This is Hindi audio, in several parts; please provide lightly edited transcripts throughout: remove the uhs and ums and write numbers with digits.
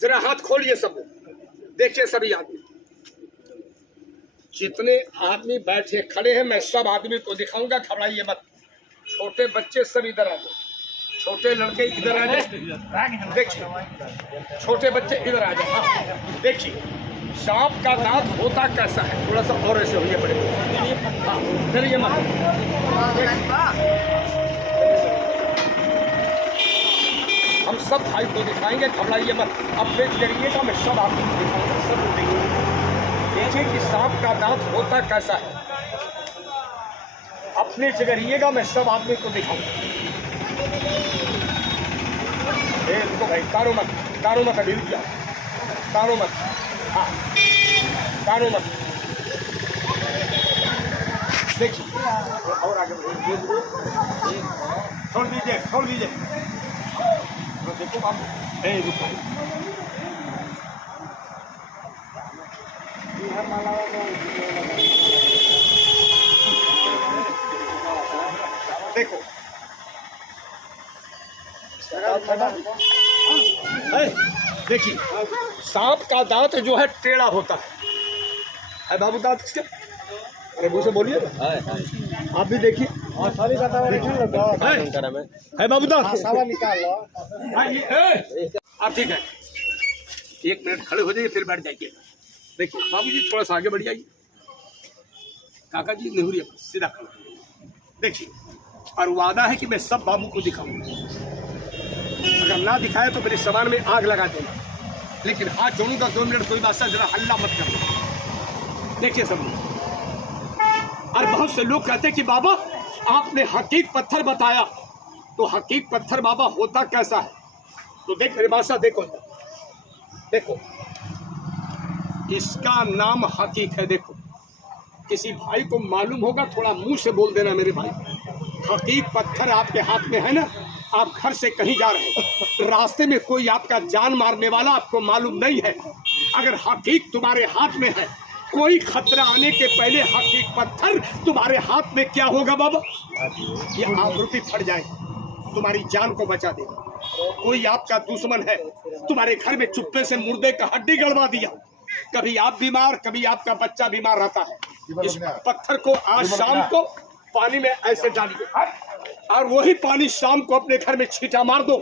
जरा हाथ खोलिए सब, देखिए सभी आदमी, जितने आदमी बैठे खड़े हैं मैं सब आदमी को दिखाऊंगा, घबराइए मत। छोटे बच्चे सब इधर आ जाओ, छोटे लड़के इधर आ जाए, देखिए छोटे बच्चे इधर आ जाए। हाँ देखिए सांप का दांत होता कैसा है, थोड़ा सा और ऐसे होइए बड़े। हाँ चलिए मत, हम सब भाई को दिखाएंगे, घबराइए मत। अपने जरिए का मैं सब आपको दिखाऊंगा, सब देखिए, देखिए कि सांप का दांत होता कैसा है। अपने जरिएगा मैं सब आदमी को दिखाऊंगा। इनको भाई तारो मत अभी रुक जाओ, तारो मत। हाँ तारो मत, देखिए और आगे छोड़ दीजिए देखो आप, रुको देखो देखिए सांप का दांत जो है टेढ़ा होता है बाबू, दांत किसके? अरे मुँह से बोलिए, आप भी देखिए है बाबू दांत। आप ठीक है, एक मिनट खड़े हो जाइए फिर बैठ जाइए। देखिए बाबू जी थोड़ा सा आगे बढ़ जाइए, काका जी नेहुरिया सीधा खड़ा देखिए। और वादा है कि मैं सब बाबू को दिखाऊंगा, अगर ना दिखाए तो मेरे सामान में आग लगा देना, लेकिन हाथ जोड़ूंगा 2 मिनट कोई बात, जरा हल्ला मत करना। देखिए सब लोग, और बहुत से लोग कहते हैं कि बाबा आपने हकीक पत्थर बताया, तो हकीक पत्थर बाबा होता कैसा है? तो देख मेरे बादशाह, देखो इसका नाम हकीक है। देखो किसी भाई को मालूम होगा थोड़ा मुंह से बोल देना मेरे भाई। हकीक पत्थर आपके हाथ में है ना, आप घर से कहीं जा रहे हैं, रास्ते में कोई आपका जान मारने वाला आपको मालूम नहीं है, अगर हकीक तुम्हारे हाथ में है, कोई खतरा आने के पहले हकीक पत्थर तुम्हारे हाथ में क्या होगा बाबा? ये आकृति फट जाए, तुम्हारी जान को बचा दे। कोई आपका दुश्मन है, तुम्हारे घर में चुप्पे से मुर्दे का हड्डी गड़वा दिया, कभी आप बीमार कभी आपका बच्चा बीमार रहता है। इस पत्थर को आज शाम को पानी में ऐसे डालिए, और वही पानी शाम को अपने घर में छींटा मार दो।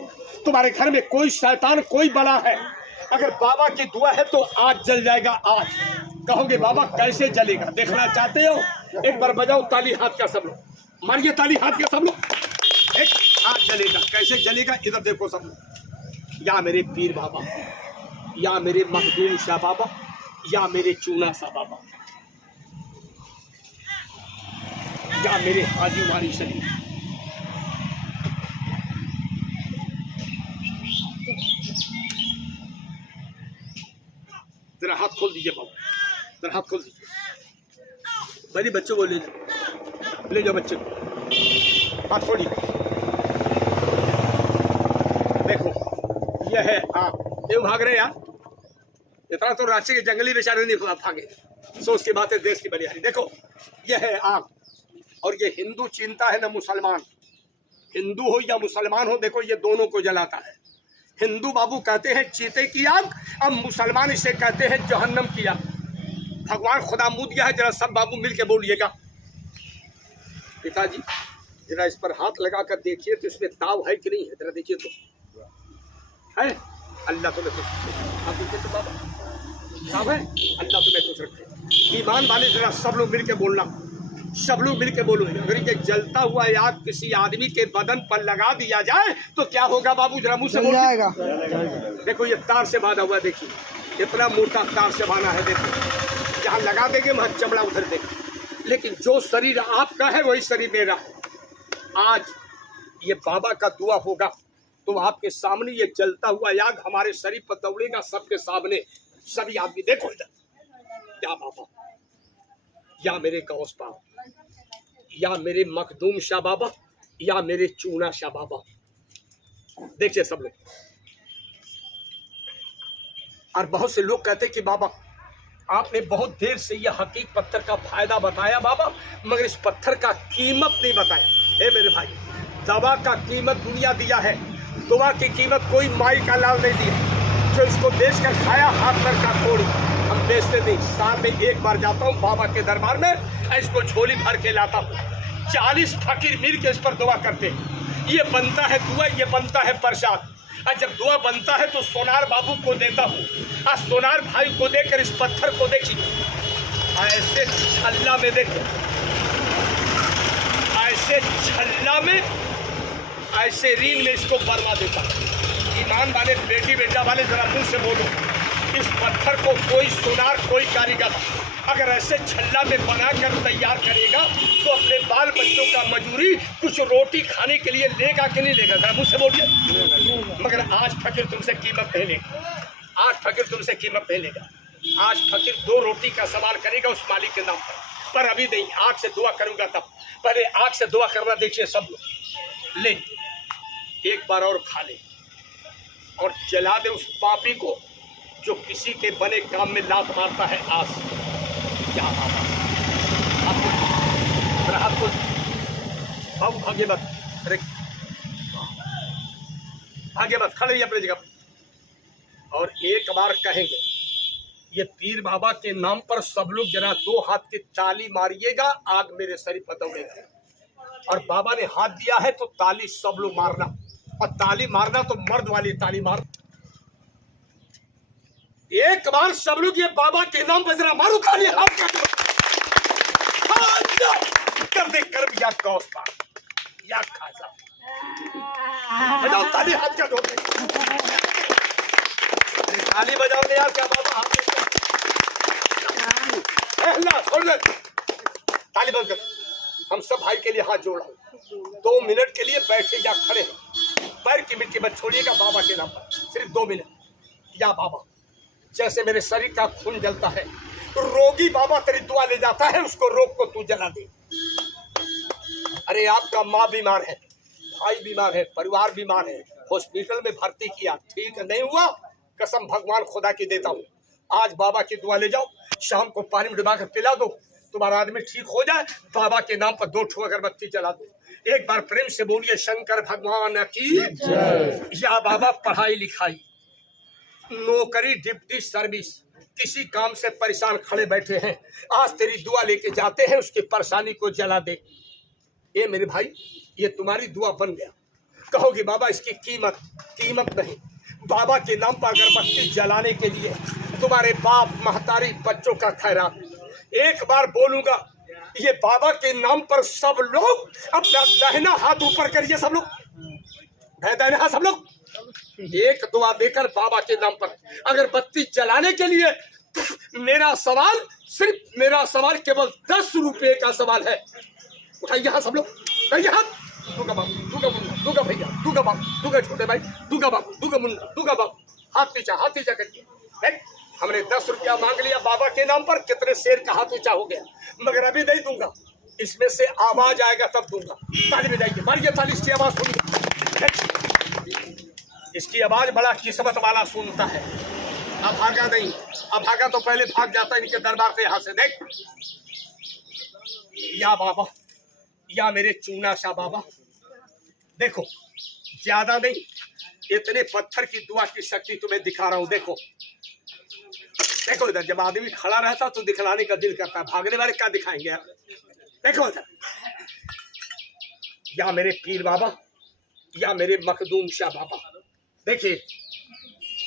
तुम्हारे घर में कोई शैतान कोई बला है, अगर बाबा की दुआ है तो आज जल जाएगा। आज कहोगे बाबा कैसे जलेगा, देखना चाहते हो? एक बार बजाओ ताली हाथ का सब लोग, मारिए ताली हाथ का सब लोग। एक आज जलेगा, कैसे जलेगा इधर देखो सब लोग। या मेरे पीर बाबा, या मेरे मखदूम शाह बाबा, या मेरे चूना शाह बाबा, या मेरे हाजी वारी शरीफ। जरा हाथ खोल दीजिए बाबू, जरा हाथ खोल दीजिए। भाई बच्चों को ले जाओ बच्चे को, हाथ खोलिए। देखो यह है आप, ये भाग रहे यार, इतना तो रांची के जंगली बेचारे नहीं भागे, सोच की बातें देश की बलिहारी। देखो यह है आग, और ये हिंदू चिंता है न मुसलमान, हिंदू हो या मुसलमान हो, देखो ये दोनों को जलाता है। हिंदू बाबू कहते हैं चीते की आग, अब मुसलमान इसे कहते हैं जहन्नम की आग। भगवान खुदा मुद गया है, जरा सब बाबू मिलके बोलिएगा। पिताजी जरा इस पर हाथ लगा कर देखिए तो इसमें ताव है कि नहीं है, जरा देखिए तो है। अल्लाह तुम्हें खुश रखे, आप देखिए तो बाबा ताव है, अल्लाह तुम्हें खुश रखे। ईमान वाले जरा सब लोग मिलके बोलना, सब लोग मिलके बोलो। अगर ये जलता हुआ आग किसी आदमी के बदन पर लगा दिया जाए तो क्या होगा बाबू, जरा मुंह से बोल जाएगा। देखो ये तार से बांधा हुआ, देखिए इतना मोटा तार से बांधा है, देखो जहाँ लगा देंगे वहाँ चमड़ा उधर देगा। लेकिन जो शरीर आपका है वही शरीर मेरा है। आज ये बाबा का दुआ होगा तो आपके सामने ये जलता हुआ आग हमारे शरीर पर दौड़ेगा, सबके सामने सभी आदमी देखो इधर। क्या बाबा, या मेरे गौस बाबा, या मेरे मखदूम शाह बाबा, या मेरे चूना शाह बाबा, देखिए सब लोग। और बहुत से लोग कहते कि बाबा आपने बहुत देर से यह हकीक पत्थर का फायदा बताया बाबा, मगर इस पत्थर का कीमत नहीं बताया। हे मेरे भाई, दवा का कीमत दुनिया दिया है, दुआ की कीमत कोई माई का लाल नहीं दिया। जो इसको बेच कर खाया हाथ भर का कोड़ी, हम बेचते नहीं। साल में एक बार जाता हूँ बाबा के दरबार में, इसको झोली भर के लाता हूँ। 40 फकीर मिल के इस पर दुआ करते हैं। ये बनता है दुआ, ये बनता है प्रसाद। और जब दुआ बनता है तो सोनार बाबू को देता हूँ। आज सोनार भाई को देकर इस पत्थर को देखिए, ऐसे छल्ला में देखो, ऐसे छल्ला में, ऐसे रील में इसको बरवा देता। ईमान वाले बेटी बेटा वाले जरा मुंह से बोलो, इस पत्थर को कोई सोनार, कोई कारीगर अगर ऐसे छल्ला में बनाकर तैयार करेगा तो अपने बाल बच्चों का मजूरी, कुछ रोटी खाने के लिए लेगा कि नहीं लेगा? जरा मुझसे बोलिए। मगर आज फकीर तुमसे कीमत नहीं लेगा, आज फकीर तुमसे कीमत नहीं लेगा। आज फकीर 2 रोटी का सवाल करेगा उस मालिक के नाम पर अभी नहीं। आग से दुआ करूंगा तब, पहले आग से दुआ करना देखिए सब लोग। ले एक बार और खा ले और जला दे उस पापी को जो किसी के बने काम में लात मारता है। आज क्या आपको अब भागे मत, अरे भागे मत, खड़े रहिए अपनी जगह पर। और एक बार कहेंगे ये पीर बाबा के नाम पर सब लोग जरा 2 हाथ की ताली मारिएगा, आग मेरे शरीफ पर दौड़ेगा। और बाबा ने हाथ दिया है तो ताली सब लोग मारना, और ताली मारना तो मर्द वाली ताली मार। एक बार सब लोग ये बाबा के नाम पर जरा मारो ताली, हाथ कर दे कर या कौसपा या खाजा बजाओ ताली, हाथ का जोड़ ताली बजाओ यार। क्या बाबा हाथ छोड़ दे, ताली बंद कर। हम सब भाई के लिए हाथ जोड़ा, 2 मिनट के लिए बैठे या खड़े, पैर की मिट्टी मत छोड़िएगा बाबा के नाम पर, सिर्फ 2 मिनट। या बाबा जैसे मेरे शरीर का खून जलता है, रोगी बाबा तेरी दुआ ले जाता है, उसको रोग को तू जला दे। अरे आपका माँ बीमार है, भाई बीमार है, परिवार बीमार है, हॉस्पिटल में भर्ती किया, ठीक नहीं हुआ, कसम भगवान खुदा की देता हूँ, आज बाबा की दुआ ले जाओ, शाम को पानी में डुबा कर पिला दो, तुम्हारा आदमी ठीक हो जाए। बाबा के नाम पर 2 ठो अगरबत्ती जला दो। एक बार प्रेम से बोलिए शंकर भगवान की जय। या बाबा पढ़ाई लिखाई, नौकरी, डिप्टी सर्विस, किसी काम से परेशान खड़े बैठे हैं, आज तेरी दुआ लेके जाते हैं, उसकी परेशानी को जला दे। ये मेरे भाई ये तुम्हारी दुआ बन गया। कहोगे बाबा इसकी कीमत नहीं। बाबा के नाम पर अगरबत्ती जलाने के लिए तुम्हारे बाप महतारी बच्चों का खैरात। एक बार बोलूंगा, ये बाबा के नाम पर सब लोग अपना दाहिना हाथ ऊपर करिए, सब लोग दाहिना हाथ, सब लोग एक दुआ देकर बाबा के नाम पर अगरबत्ती जलाने के लिए। मेरा सवाल, सिर्फ मेरा सवाल केवल 10 रुपए का सवाल है। उठाइए हाथ सब लोग, कहिए हाथ। दूंगा बाबू, दूंगा मुन्ना, दूंगा भैया, दूंगा बाबू, दूंगा छोटे भाई, दूंगा बाबू, दूंगा मुन्ना, दूंगा बाबू। हाथ नीचा करिए। हमने 10 रुपया मांग लिया बाबा के नाम पर, कितने शेर का हाथ ऊंचा हो गया, मगर अभी नहीं दूंगा, इसमें से आवाज आएगा तब दूंगा। ताली बजाइए, मारिए ताली, इसकी आवाज सुनिए, इसकी आवाज बड़ा किस्मत वाला सुनता है। अब भागा नहीं, अब भागा तो पहले भाग जाता है इनके दरबार से। यहाँ से देख, या बाबा, या मेरे चूना सा बाबा, देखो ज्यादा नहीं, इतने पत्थर की दुआ की शक्ति तुम्हें दिखा रहा हूं। देखो देखो इधर, जब आदमी खड़ा रहता तो दिखलाने का दिल करता, भागने वाले क्या दिखाएंगे यार। देखो इधर, या मेरे पीर बाबा, या मेरे मखदूम शाह बाबा, देखिए,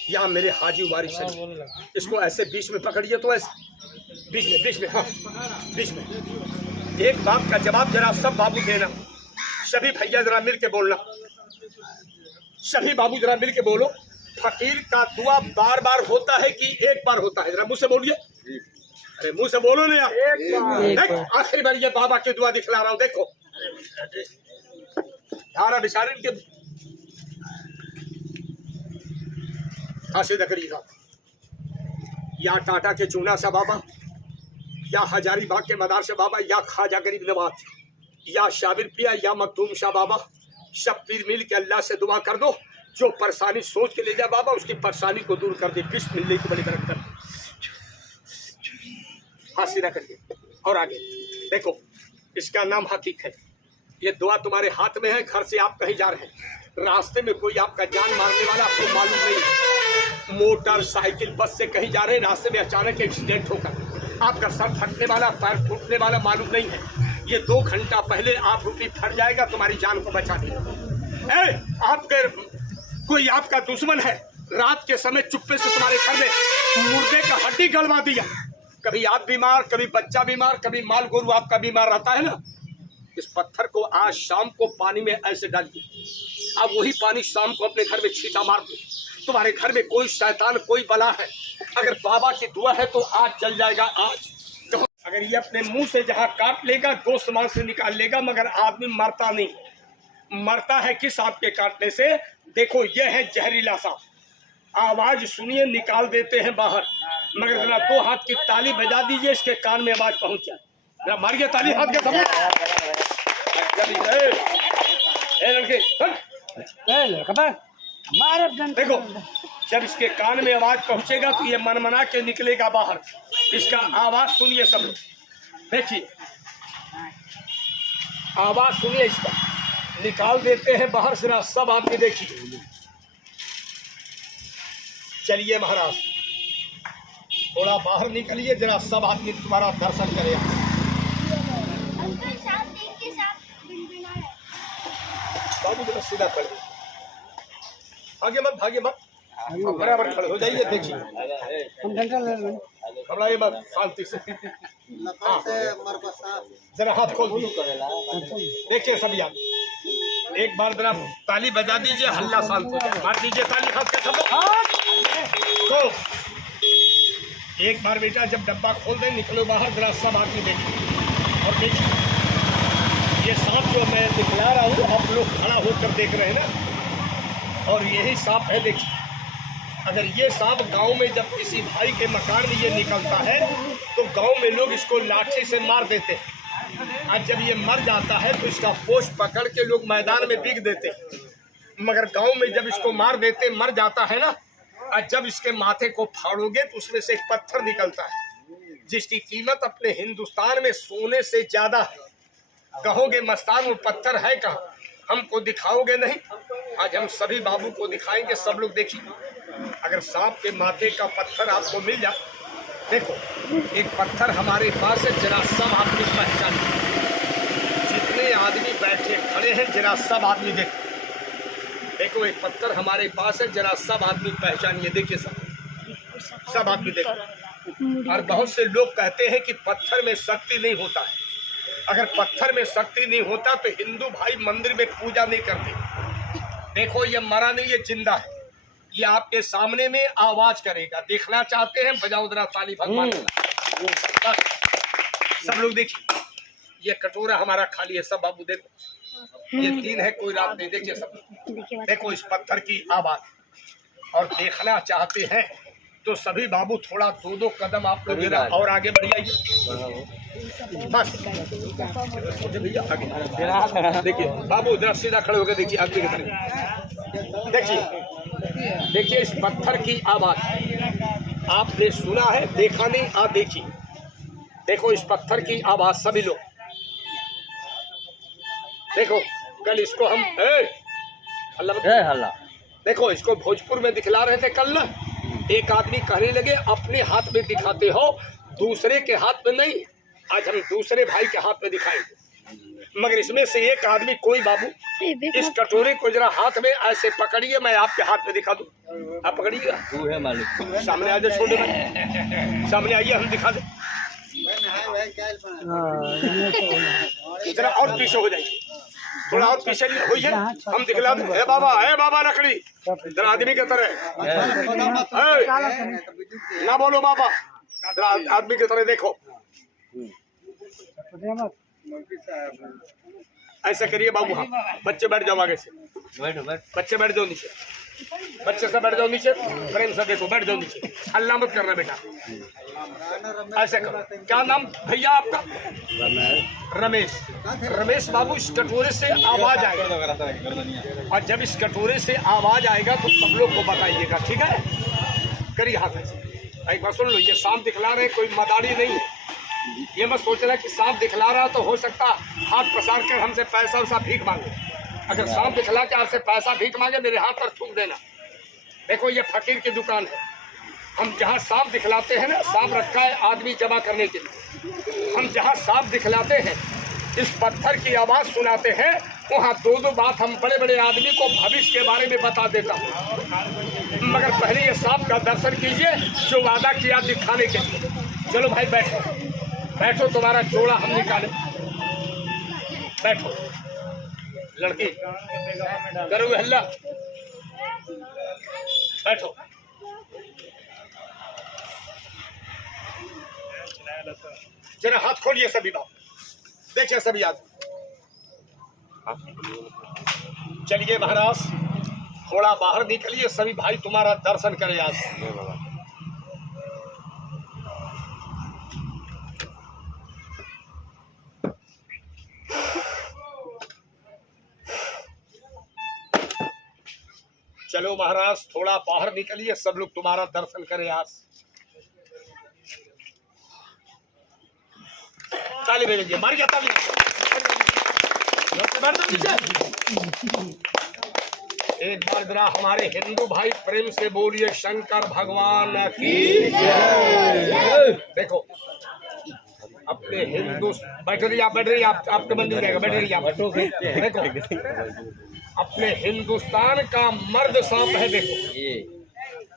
या मेरे हाजी वारी शरीफ। इसको ऐसे बीच में पकड़िए, तो ऐसे बीच में हाँ, बीच में। एक बात का जवाब जरा सब बाबू देना, सभी भैया जरा मिल के बोलना, सभी बाबू जरा मिल के बोलो। फकीर का दुआ बार बार होता है कि एक बार होता है? जरा मुंह से बोलिए, अरे मुंह से बोलो ना यार। आखिरी बार ये बाबा की दुआ दिखला रहा हूं, देखो धारा बिचारे के सीधा करिएगा। या टाटा के चूना सा बाबा, या हजारीबाग के मदार से बाबा, या ख्वाजा गरीब नवाज, या शाबिर पिया, या मखदूम शाह बाबा, सब पीर मिल के अल्लाह से दुआ कर दो, जो परेशानी सोच के ले जाए बाबा, उसकी परेशानी को दूर कर दे। बिस्मिल्लाह की बड़ी बरकत। हाथ सीधा करिए और आगे देखो, इसका नाम हकीक है। ये दुआ तुम्हारे हाथ में है, घर से आप कहीं जा रहे हैं, रास्ते में कोई आपका जान मारने वाला आपको मालूम नहीं है। मोटरसाइकिल बस से कहीं जा रहे हैं, रास्ते में अचानक एक्सीडेंट होकर आपका सर फटने वाला, पैर फूटने वाला मालूम नहीं है। ये 2 घंटा पहले आप रुपये फट जाएगा, तुम्हारी जान को बचा देगा। आपके कोई आपका दुश्मन है, रात के समय चुप्पे से तुम्हारे घर में मुर्दे का हड्डी गलवा दिया। कभी आप बीमार, कभी बच्चा बीमार, कभी माल गोरू आपका बीमार रहता है ना। इस पत्थर को आज शाम को पानी में ऐसे डालिए, अब वही पानी शाम को अपने घर में छींटा मार दो। तुम्हारे घर में कोई शैतान, कोई बला है, अगर बाबा की दुआ है तो आज जल जाएगा। आज तो अगर ये अपने मुंह से जहाँ काट लेगा, 2 सामान से निकाल लेगा, मगर आदमी मरता नहीं। मरता है किस सांप के काटने से? देखो ये है जहरीला सांप। आवाज सुनिए, निकाल देते हैं बाहर, मगर जरा 2 हाथ की ताली बजा दीजिए, इसके कान में आवाज पहुंच जाए। जरा मारिए ताली हाथ के समय। देखो जब इसके कान में आवाज पहुंचेगा तो ये मनमना के निकलेगा बाहर। इसका आवाज सुनिए सब लोग, देखिए आवाज सुनिए, इसका निकाल देते हैं बाहर। जरा सब आदमी देखिए। चलिए महाराज थोड़ा बाहर निकलिए, जरा सब आदमी तुम्हारा दर्शन करे। बाबू जरा सीधा कर, आगे मत, भागे मत, बराबर खड़े हो जाइए। देखिए घबराइए मत, शांति से। हाँ जरा हाथ खोल दीजिए। देखिए सब याद, एक बार जरा ताली बजा दीजिए, हल्ला शांत हो जाए। मार दीजिए ताली हाथ के सब। तो एक बार बेटा जब डब्बा खोल दें, निकलो बाहर, जरा सब आदमी देखिए। और देखिए ये सांप जो मैं दिखला रहा हूँ, आप लोग खड़ा होकर देख रहे हैं ना, और यही सांप है। देखिए अगर ये सांप गांव में जब किसी भाई के मकान में ये निकलता है तो गांव में लोग इसको लाठी से मार देते हैं। और जब ये मर जाता है तो इसका पोष पकड़ के लोग मैदान में बिक देते हैं। मगर गांव में जब इसको मार देते, मर जाता है ना, और जब इसके माथे को फाड़ोगे तो उसमें से एक पत्थर निकलता है जिसकी कीमत अपने हिंदुस्तान में सोने से ज़्यादा है। कहोगे मस्तान वो पत्थर है कहाँ? हमको दिखाओगे नहीं? आज हम सभी बाबू को दिखाएंगे। सब लोग देखिए, अगर सांप के माथे का पत्थर आपको मिल जाए, देखो एक पत्थर हमारे पास है, जरा सब आदमी पहचान। जितने आदमी बैठे खड़े हैं जरा सब आदमी देखो। देखो एक पत्थर हमारे पास है, जरा सब आदमी पहचानिए। देखिए सब आदमी देखो। और बहुत से लोग कहते हैं कि पत्थर में शक्ति नहीं होता है। अगर पत्थर में शक्ति नहीं होता तो हिंदू भाई मंदिर में पूजा नहीं करते। देखो ये मरा नहीं, ये जिंदा है। ये आपके सामने में आवाज करेगा। देखना चाहते हैं? बजाओ जरा ताली भगवान। सब लोग देखिए, ये कटोरा हमारा खाली है। सब बाबू देखो, ये 3 है, कोई रात नहीं। देखिए सब देखो इस पत्थर की आवाज। और देखना चाहते हैं तो सभी बाबू थोड़ा 2-2 कदम आप लोग और आगे बढ़िए। बस भैया देखिए बाबू जरा सीधा खड़े होकर देखिए आगे की तरफ। देखिए इस पत्थर की आवाज आपने सुना है, देखा नहीं? आप देखिए, देखो इस पत्थर की आवाज। सभी लोग देखो, कल इसको हम हल्ला देखो इसको भोजपुर में दिखला रहे थे कल ना। एक आदमी कहने लगे अपने हाथ में दिखाते हो, दूसरे के हाथ में नहीं। आज हम दूसरे भाई के हाथ में दिखाएंगे। मगर इसमें से एक आदमी, कोई बाबू इस कटोरे को जरा हाथ में ऐसे पकड़िए, मैं आपके हाथ में दिखा दूं। आप पकड़िएगा, सामने आ जाए, छोटे भाई सामने आइए, हम दिखा दें। जरा और पीछे हो जाइए, थोड़ा और पीछे होइए, हम दिखला दें। हे बाबा लकड़ी, जरा आदमी के तरह ना बोलो बाबा, जरा आदमी की तरह देखो। ऐसा करिए बाबू। हाँ बच्चे बैठ जाओ आगे से, बच्चे बैठ जाओ नीचे, बच्चे से बैठ जाओ नीचे, प्रेम से देखो, बैठ जाओ नीचे, हल्ला मत करना बेटा। ऐसे करो। क्या नाम भैया आपका? रमेश। रमेश बाबू इस कटोरे से आवाज आएगा, और जब इस कटोरे से आवाज आएगा तो सब लोग को बताइएगा, ठीक है? करिए हाथ ऐसे। एक बार सुन लो, ये सांप दिखला रहे, कोई मदारी नहीं है। ये मत सोच रहा कि सांप दिखला रहा तो हो सकता हाथ पसार कर हमसे पैसा वैसा भीख मांगे। अगर सांप दिखला के आपसे पैसा भीख मांगे मेरे हाथ पर थूक देना। देखो ये फकीर की दुकान है। हम जहाँ सांप दिखलाते हैं ना, सांप रखा है आदमी जमा करने के लिए। हम जहाँ सांप दिखलाते हैं, इस पत्थर की आवाज़ सुनाते हैं, वहाँ दो बात हम बड़े बड़े आदमी को भविष्य के बारे में बता देता हूँ। मगर पहले ये सांप का दर्शन कीजिए जो वादा किया दिखाने के लिए। चलो भाई बैठो बैठो, तुम्हारा जोड़ा हम निकाले। बैठो लड़की, करो हल्ला, बैठो। जरा हाथ खोलिए सभी बात, देखिए सभी आदमी। चलिए महाराज थोड़ा बाहर निकलिए, सभी भाई तुम्हारा दर्शन करें आज। चलो महाराज थोड़ा बाहर निकलिए, सब लोग तुम्हारा दर्शन करें आज। ताली बजाइए, मार जाता भी। एक बार जरा हमारे हिंदू भाई प्रेम से बोलिए शंकर भगवान की जय। देखो अपने हिंदू बैठ रही आप आपके मंदिर जाएगा, बैठ रही आप। देखो अपने हिंदुस्तान का मर्द सांप है। देखो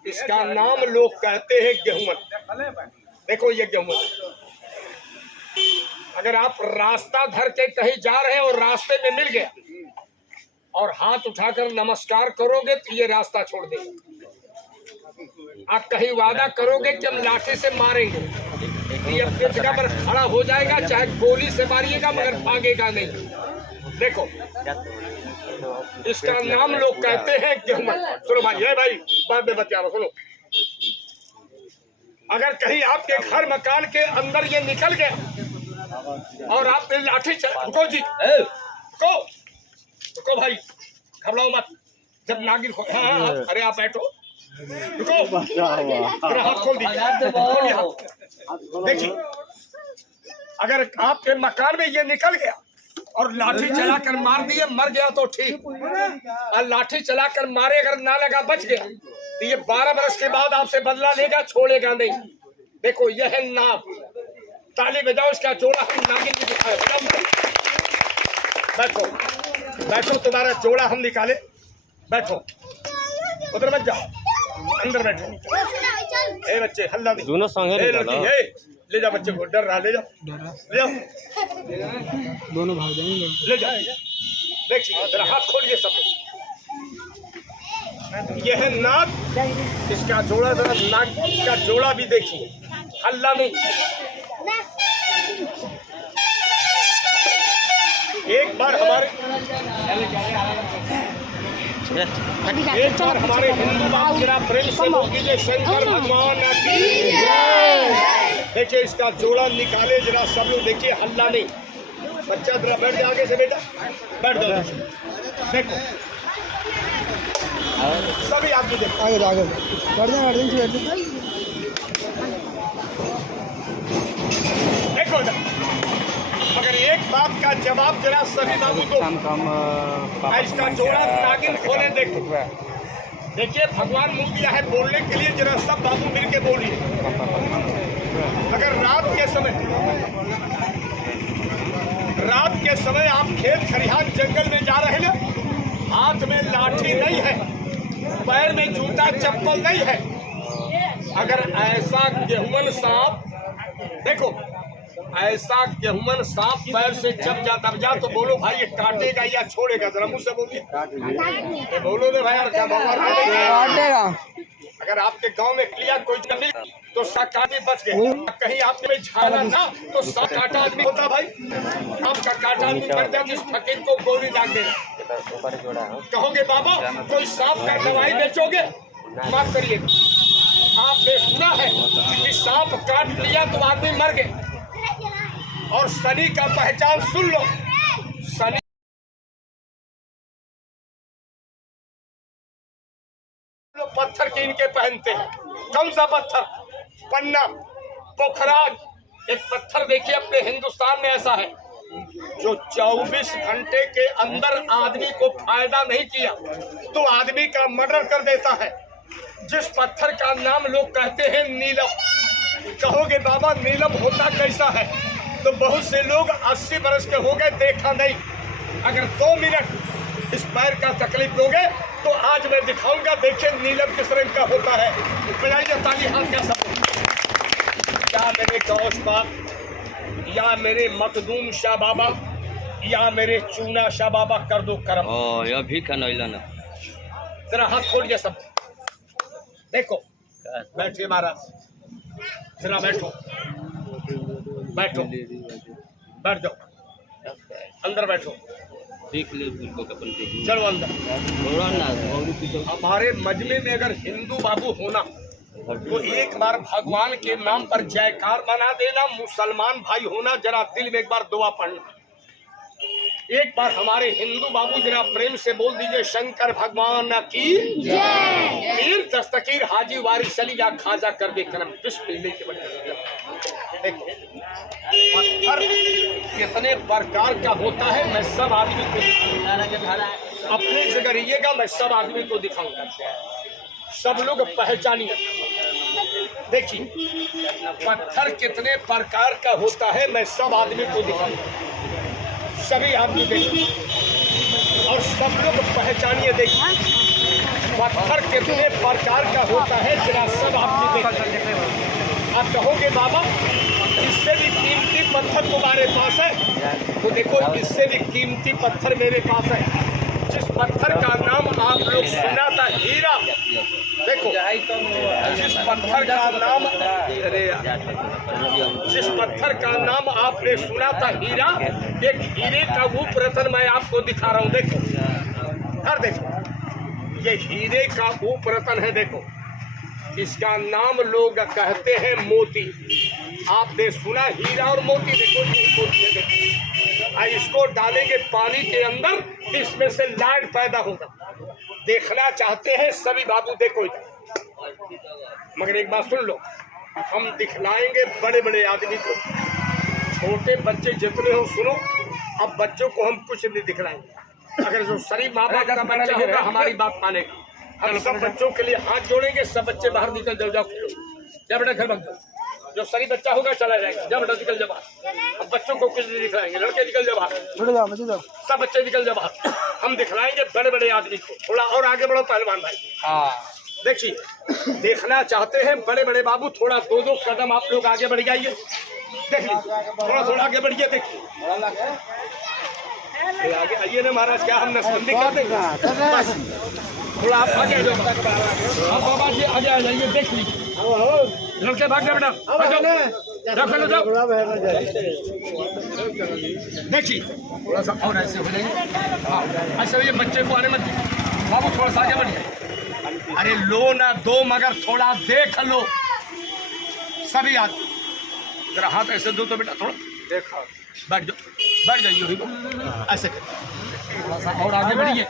इसका नाम लोग कहते हैं गेहूं। देखो ये गेहूं, अगर आप रास्ता धर के कहीं जा रहे हैं और रास्ते में मिल गया और हाथ उठाकर नमस्कार करोगे तो ये रास्ता छोड़ देगा। आप कहीं वादा करोगे कि हम लाठी से मारेंगे, ये अपनी जगह पर खड़ा हो जाएगा, चाहे गोली से मारिएगा मगर भागेगा नहीं। देखो इसका नाम लोग कहते हैं गेहूं। सुनो भाई, ये भाई बाद में बता रहा, सुनो। अगर कहीं आपके घर मकान के अंदर ये निकल गया और आपने लाठी रुको जी, रुको भाई, घबराओ मत। जब नागिन हाँ, अरे आप बैठो, रुको, हाथ खोल दीजिए। देखिए अगर आपके मकान में ये निकल गया और लाठी चलाकर मार दिए, मर गया तो ठीक, और लाठी चलाकर मारे अगर ना लगा बच गया तो ये 12 बरस के बाद आपसे बदला लेगा, छोड़ेगा नहीं। देखो यह है नाग। ताली बजाओ, इसका जोड़ा हम नागिन की दिखाए। बैठो बैठो, तुम्हारा जोड़ा हम निकाले। बैठो, उधर मत जाओ, अंदर बैठो। ए बच्चे हल्ला नहीं, दोनों संगे ले जाओ बच्चे को, डर रहा, ले जाओ ले जाओ, दोनों भाग जाएंगे, ले जाओ। देखिए जरा हाथ खोलिए सब। यह है नाग, इसका जोड़ा जरा नाग, इसका जोड़ा भी देखिए, हल्ला नहीं। एक बार हमारे हिंदू बाबू जरा प्रेम से बोलिए शंकर भगवान की जय। देखिए इसका जोड़ा निकाले जरा सब लोग, देखिए हल्ला नहीं। बच्चा जरा बैठ जाए आगे से, बेटा बैठ जाओ। देखो सभी आगे देखो, आगे बैठ जाए। देखो मगर एक बात का जवाब जरा सभी बाबू को, इसका जोड़ा नागिन खोले। देखो देखिए भगवान मुंह दिया है बोलने के लिए, जरा सब बाबू मिलके बोलिए। अगर रात के समय आप खेत खलिहान जंगल में जा रहे हैं, हाथ में लाठी नहीं है, पैर में जूता चप्पल नहीं है, अगर ऐसा गेहूं सांप, देखो ऐसा गेहूं सांप पैर से जब जा तो बोलो भाई ये काटेगा या छोड़ेगा, जरा मुझसे बोलिए। बोलो रे भाई, क्या काटेगा? अगर आपके गांव में क्लियर कोई मिल तो काटे बच गए, कहीं आपने झाड़ा ना तो 7 काटा आदमी होता भाई, आपका काटा आदमी करता है, जिस फकीर को गोली दाग देना। कहोगे बाबा कोई सांप का दवाई बेचोगे? माफ करिएगा, आपने सुना है कि सांप काट लिया तो आदमी मर गए, और शनि का पहचान सुन लो, शनि पत्थर के इनके पहनते हैं। कौन सा पत्थर? पन्ना, पोखराज। एक पत्थर देखिए अपने हिंदुस्तान में ऐसा है, जो 24 घंटे के अंदर आदमी को फायदा नहीं किया तो आदमी का मर्डर कर देता है। जिस पत्थर का नाम लोग कहते हैं नीलम, कहोगे बाबा नीलम होता कैसा है, तो बहुत से लोग 80 बरस के हो गए देखा नहीं। अगर 2 मिनट इस पैर का तकलीफ दोगे तो आज मैं दिखाऊंगा, देखिए नीलम किस रंग का होता है। बजाइए ताली हाथ क्या सब। या मेरे गौस बाप, या मेरे मखदूम शाह बाबा, या मेरे चूना शाह बाबा, कर दो करम। यह भी कनैला ना, जरा हाथ खोलिए सब। देखो बैठिए महाराज, जरा बैठो, बैठो, बैठ जाओ, अंदर बैठो, चलो अंदर। हमारे मजमे में अगर हिंदू बाबू होना तो एक बार भगवान के नाम पर जयकार बना देना। मुसलमान भाई होना जरा दिल में एक बार दुआ पढ़ना। एक बार हमारे हिंदू बाबू जरा प्रेम से बोल दीजिए शंकर भगवान की जय। पीर दस्तगीर हाजी वारिस अली या खाजा कर दे करम। देखो पत्थर कितने प्रकार का होता है, मैं सब आदमी को अपने जगह रहिएगा, मैं सब आदमी को दिखाऊंगा, सब लोग पहचानिए। देखिए पत्थर कितने प्रकार का होता है, मैं सब आदमी को दिखाऊंगा, सभी आदमी देखिए और सब लोग पहचानिए। देखिए पत्थर कितने प्रकार का होता है, जरा सब आदमी देखिए। आप कहोगे बाबा इससे भी कीमती पत्थर तुम्हारे पास है, तो देखो इससे भी कीमती पत्थर मेरे पास है। जिस पत्थर का नाम आप लोग सुना था हीरा, देखो जिस पत्थर का नाम, अरे जिस पत्थर का नाम आपने सुना था हीरा, एक हीरे का रूप रतन मैं आपको दिखा रहा हूँ। देखो हर देखो ये हीरे का रूप रतन है। देखो इसका नाम लोग कहते हैं मोती। आपने सुना हीरा और मोती, देखो यही मोती है। देखो इसको डालेंगे पानी के अंदर, इसमें से लाइट पैदा होगा। देखना चाहते हैं सभी बाबू, देखो मगर एक बात सुन लो, हम दिखलाएंगे बड़े बड़े आदमी को, छोटे बच्चे जितने हो सुनो। अब बच्चों को हम कुछ नहीं दिखलाएंगे, अगर जो शरीफ माँ बाप का बच्चा होगा हमारी बात मानेगा। हम सब बच्चों के लिए हाथ जोड़ेंगे, सब बच्चे बाहर निकल जाओ, जाओ जब बेटा घर बंद, जो सही बच्चा होगा चला जाएगा, जब बेटा निकल जाओ बाहर। अब बच्चों को कुछ नहीं दिखलाएंगे, लड़के निकल जाओ बाहर, सब बच्चे निकल जाओ बाहर। हम दिखलाएंगे बड़े बड़े आदमी को। थोड़ा और आगे बढ़ो पहलवान भाई। हाँ देखिए देखना चाहते हैं बड़े बड़े बाबू, थोड़ा 2-2 कदम आप लोग आगे बढ़ जाइए। देखिए थोड़ा आगे बढ़िए। देखिए आगे आइए ना महाराज, क्या हम नसबंदी करते हैं? थोड़ा आप आगे जाओ, आप बाबा जी आगे आ जाइए। देख लीजिए लड़के भाग जाओ, बेटा देखिए थोड़ा सा और ऐसे हो जाइए। हाँ ऐसे ये बच्चे को आने मत बाबू, थोड़ा सा आगे बढ़िए। अरे लो ना दो, मगर थोड़ा देख लो सभी आदमी। जरा हाथ ऐसे दो तो बेटा, थोड़ा देखो, बैठ जाइए ऐसे। थोड़ा सा और आगे बढ़िए।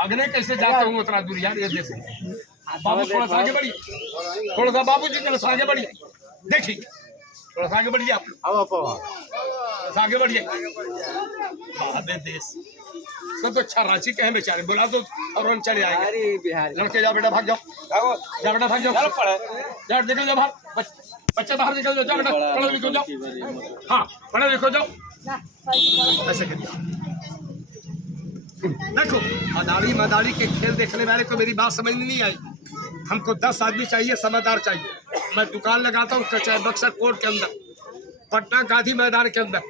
अगले कैसे जाते हूँ उतना दूर यार, ये देखिए बाबू थोड़ा सा आगे बढ़िए, थोड़ा सा बाबू जी थोड़ा सा आगे बढ़िए। देखिए थोड़ा सा आगे बढ़िए, आप थोड़ा सा आगे बढ़िए। देश सब तो अच्छा रांची के हैं बेचारे, बुला दो और हम चले आएंगे। लड़के जाओ बेटा, भाग जाओ, जाओ बेटा भाग जाओ, जाओ निकल जाओ बाहर, बच्चे बाहर निकल जाओ, जाओ बेटा पढ़ो लिखो जाओ। हाँ पढ़ो लिखो जाओ, ऐसे करिए। देखो मदारी के खेल देखने वाले को मेरी बात समझ में नहीं आई। हमको 10 आदमी चाहिए, समझदार चाहिए। मैं दुकान लगाता हूँ कचहरी बक्सर कोर्ट के अंदर, पटना गांधी मैदान के अंदर,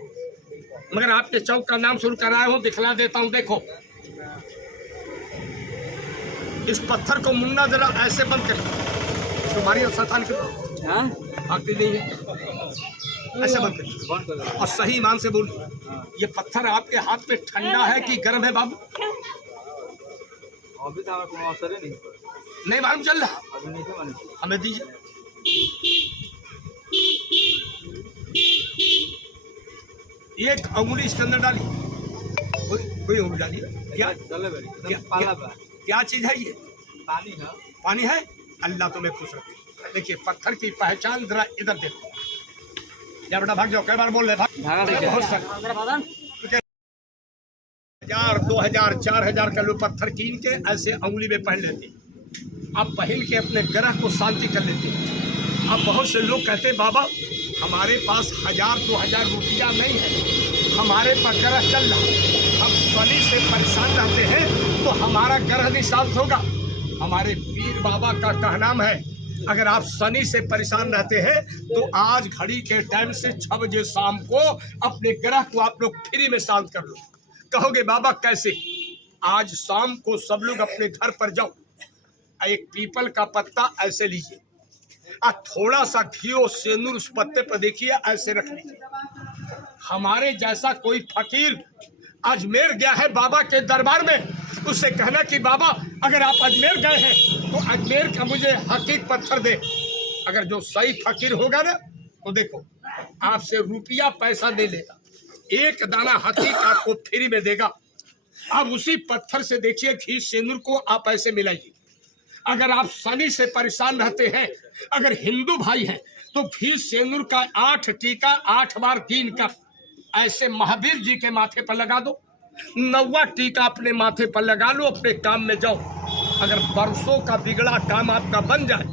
मगर आपके चौक का नाम शुरू कराया हूँ, दिखला देता हूँ। देखो इस पत्थर को मुन्ना जरा ऐसे बंद कर, तुम्हारी स्थान के भागती नहीं है, ऐसे बंद कर और सही ईमान से बोलिए। ये पत्थर आपके हाथ में ठंडा है कि गर्म है बाबू? अभी तो कोई असर नहीं मालूम चल रहा, हमें दीजिए। एक अंगुली इसके अंदर डाली, कोई अंगुली डाली। क्या चीज है ये? पानी है। अल्लाह तुम्हें खुश रखे। देखिए पत्थर की पहचान जरा इधर देखो, या बेटा भाग जाओ, कई बार बोल रहे भागा से क्या? बहुत सारे 1000, 2000, 4000 का लोग पत्थर कीन के ऐसे उंगली में पहन लेते, अब पहन के अपने ग्रह को शांति कर लेते। अब बहुत से लोग कहते हैं बाबा हमारे पास 1000, 2000 रुपया नहीं है, हमारे पर ग्रह चल रहा, हम शनि से परेशान रहते हैं तो हमारा ग्रह नहीं शांत होगा। हमारे पीर बाबा का कहना है अगर आप शनि से परेशान रहते हैं तो आज घड़ी के टाइम से 6 बजे शाम को अपने ग्रह को आप लोग फ्री में शांत कर लो। कहोगे बाबा कैसे? आज शाम को सब लोग अपने घर पर जाओ, एक पीपल का पत्ता ऐसे लीजिए और थोड़ा सा घी और सेंदूर उस पत्ते पर देखिए, ऐसे रख लीजिए। हमारे जैसा कोई फकीर अजमेर गया है बाबा के दरबार में, उससे कहना कि बाबा अगर आप अजमेर गए हैं तो अजमेर का मुझे हकीक पत्थर दे। अगर जो सही फकीर होगा ना तो देखो आपसे रुपया पैसा दे लेगा, एक दाना हकीक आपको फ्री में देगा। अब उसी पत्थर से देखिए घी सेंदूर को आप ऐसे मिलाइए। अगर आप शनि से परेशान रहते हैं, अगर हिंदू भाई हैं तो घी सेंदूर का 8 टीका 8 बार कीन कर ऐसे महावीर जी के माथे पर लगा दो, 9वां टीका अपने माथे पर लगा लो, अपने काम में जाओ। अगर बरसों का बिगड़ा काम आपका बन जाए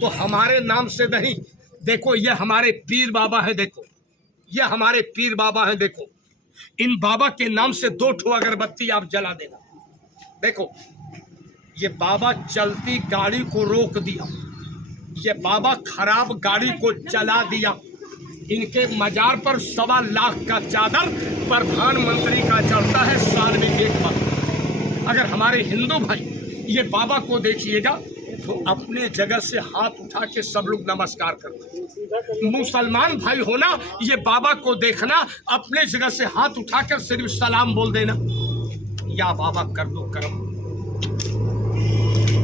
तो हमारे नाम से नहीं, देखो ये हमारे पीर बाबा है, देखो ये हमारे पीर बाबा है, देखो इन बाबा के नाम से 2 ठो अगरबत्ती आप जला देना। देखो ये बाबा चलती गाड़ी को रोक दिया, ये बाबा खराब गाड़ी को चला दिया। इनके मजार पर 1.25 लाख का चादर प्रधानमंत्री का चढ़ता है साल में एक बार। अगर हमारे हिंदू भाई ये बाबा को देखिएगा तो अपने जगह से हाथ उठा के सब लोग नमस्कार करते। मुसलमान भाई होना ये बाबा को देखना, अपने जगह से हाथ उठाकर सिर्फ सलाम बोल देना, या बाबा कर दो करम।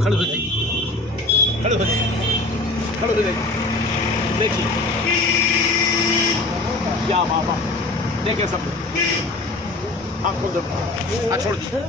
खड़े हो जाइए, खड़े हो जाइए, खड़े हो जाइए। देखिए या बाबा देखे सब लोग आपको छोड़ दीजिए।